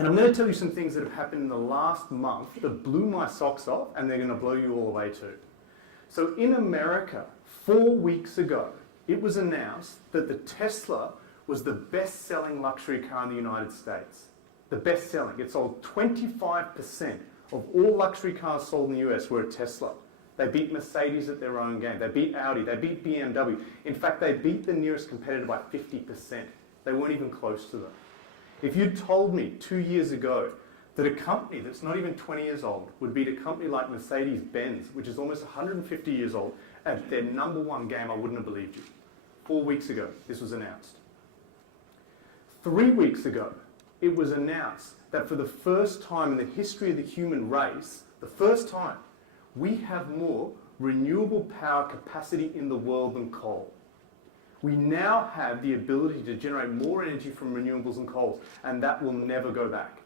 And I'm going to tell you some things that have happened in the last month that blew my socks off, and they're going to blow you all away too. So in America, 4 weeks ago, it was announced that the Tesla was the best-selling luxury car in the United States. The best-selling. It sold 25% of all luxury cars sold in the US were a Tesla. They beat Mercedes at their own game. They beat Audi. They beat BMW. In fact, they beat the nearest competitor by 50%. They weren't even close to them. If you'd told me 2 years ago that a company that's not even 20 years old would beat a company like Mercedes-Benz, which is almost 150 years old, at their number one game, I wouldn't have believed you. 4 weeks ago, this was announced. 3 weeks ago, it was announced that for the first time in the history of the human race, the first time, we have more renewable power capacity in the world than coal. We now have the ability to generate more energy from renewables and coals, and that will never go back.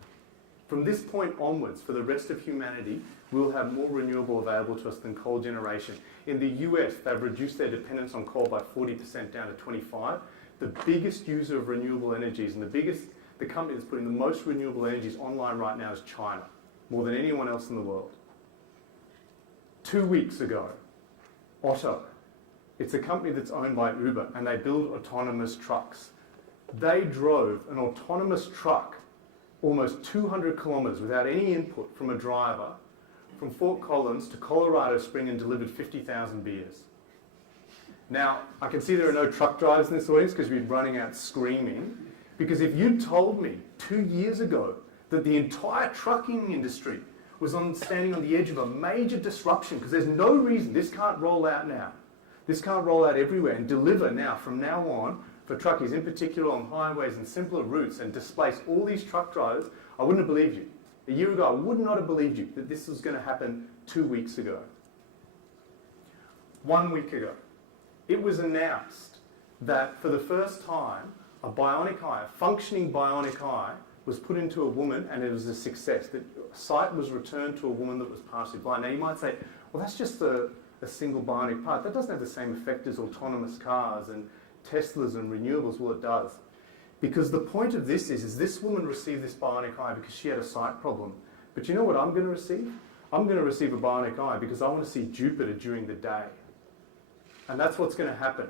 From this point onwards, for the rest of humanity, we'll have more renewable available to us than coal generation. In the US, they've reduced their dependence on coal by 40% down to 25%. The biggest user of renewable energies and the company that's putting the most renewable energies online right now is China, more than anyone else in the world. 2 weeks ago, Otto, it's a company that's owned by Uber, and they build autonomous trucks. They drove an autonomous truck almost 200 kilometers without any input from a driver from Fort Collins to Colorado Spring and delivered 50,000 beers. Now, I can see there are no truck drivers in this audience because you'd be running out screaming, because if you told me 2 years ago that the entire trucking industry was standing on the edge of a major disruption, because there's no reason this can't roll out now. This can't roll out everywhere and deliver now, from now on, for truckies, in particular on highways and simpler routes, and displace all these truck drivers, I wouldn't have believed you. A year ago, I would not have believed you that this was going to happen 2 weeks ago. 1 week ago, it was announced that for the first time, a bionic eye, a functioning bionic eye, was put into a woman, and it was a success. That sight was returned to a woman that was partially blind. Now you might say, well, that's just a single bionic part. That doesn't have the same effect as autonomous cars and Teslas and renewables. Well, it does. Because the point of this is this woman received this bionic eye because she had a sight problem. But you know what I'm going to receive? I'm going to receive a bionic eye because I want to see Jupiter during the day. And that's what's going to happen.